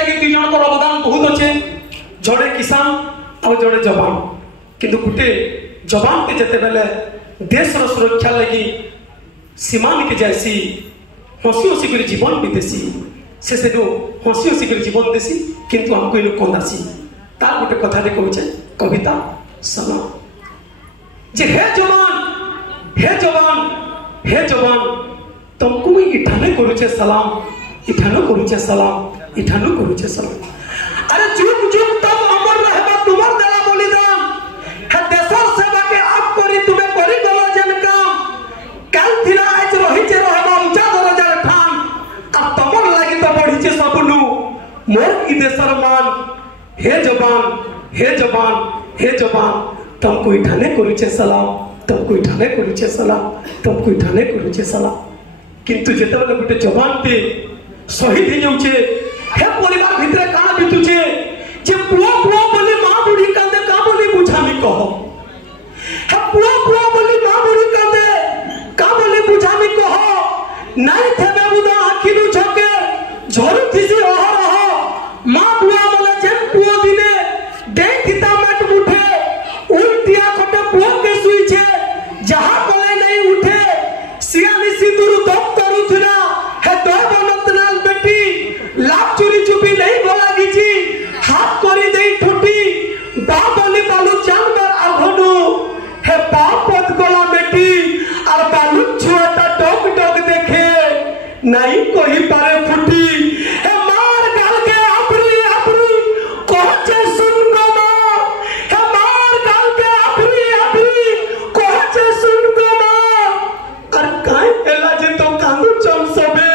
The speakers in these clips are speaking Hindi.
लगी दुई जन अवदान बहुत अच्छे जड़े किसान और जड़े जवान किंतु गोटे जवान के जिते बेले देश सुरक्षा लगी सीमा के जैसी हसी हसी कर जीवन भी देसी से हसी हसी कर जीवन देसी किंतु हमको ये कंदासी तार गोटे कथा कहूचे कविता सुनो जे हे जवान हे जवान तुमको मुझे इठाने करुचे सलाम इठानो करुचे सलाम इठानो करुचे सलाम अरे जुग जुग तब अमर रहबा तुमर देला बलिदान हे देशर सेवा के आप करी तुम्हें करी गलो जन काम काल थिला आज रहिचे रहबा ऊंचा दरजार ठान आ तमर लागि तो बढ़िचे सबनु मोर की देशर मान हे जवान हे जवान हे जवान तुमको इठाने करुचे सलाम तुमको इठाने करुचे सलाम तुमको इठाने करुचे सलाम किंतु जेतेबेले गोटे जवान टे शहीद हो जाउछे हे परिवार भितरे काना बितुछे जे पुआ पुआ बोली मां बुढ़ी कांदे का बोली बुझामी कहो हे पुआ पुआ बोली मां बुढ़ी कांदे का बोली बुझामी कहो नाई थेबे बुदा आखिनु झके झरू थिसी ओह रह मां बुआ वाला जेन पुआ दिने दे किता मट उठे उल्टिया खटे पुआ के सुईछे जहां कोले नहीं उठे सियानी सिंदूर दम करूथना हे दो बनतनाल बेटी लाभ चोरी चुपी नहीं बोला गिची हाथ करी देई ठुटी बाबली बालू जानवर आघनु हे बाप पद गला बेटी और बालू छुआटा डग डग देखे नहीं कोई पारे फुटी हे मार गाल के आपरी आपरी कोचे सुन गो मां हे मार गाल के आपरी आपरी कोचे सुन गो मां और काई एला जे तो कांदू चल सबे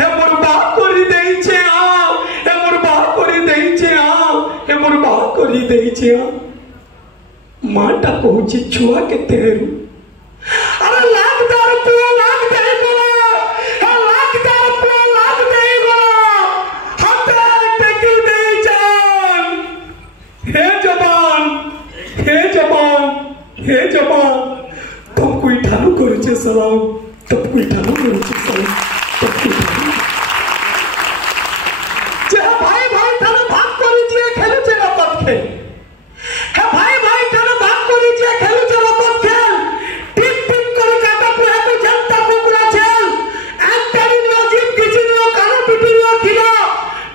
हे मोर बाप करी देई छे आ हे मोर बाप करी देई छे आ हे मोर बाप करी देई छे आ माटा कहूची छुआ के तेरू अरे लागदार पुआ लाग देई गला हे लागदार पुआ लाग देई गला हते टेकी देई जान हे जवान हे जवान हे जवान तुमको इठानो करुचे सलाम तुमको इठानो करुचे सलाम तुमको इठानो जे भाई भाई थाने भाग करिजे खेलुचे रपत खेल हे भाई भाई थाने भाग करिजे खेलुचे रपत खेल टिप टिप कर काटा पुहे तो जनता कुकुरा छेल एंटरी नो जीप किछि नो कानो पिटी नो खिला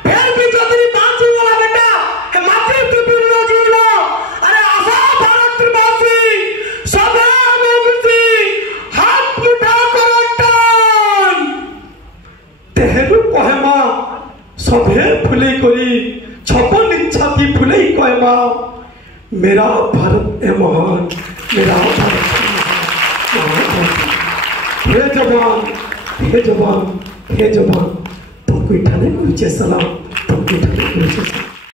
फेर भी जदरी बांची वाला बेटा हे मातृ पिटी नो जीलो अरे आशा भारत वासी सबे में मिट्टी हाथ मुठा करटन तेहरू कहमा सभे फुले करी छपन इच्छाती फुले कहमा मेरा भारत है महान मेरा भारत है महान हे जवान हे जवान हे जवान तुमको इठाने करुचे सलाम तुमको इठाने करुचे सलाम।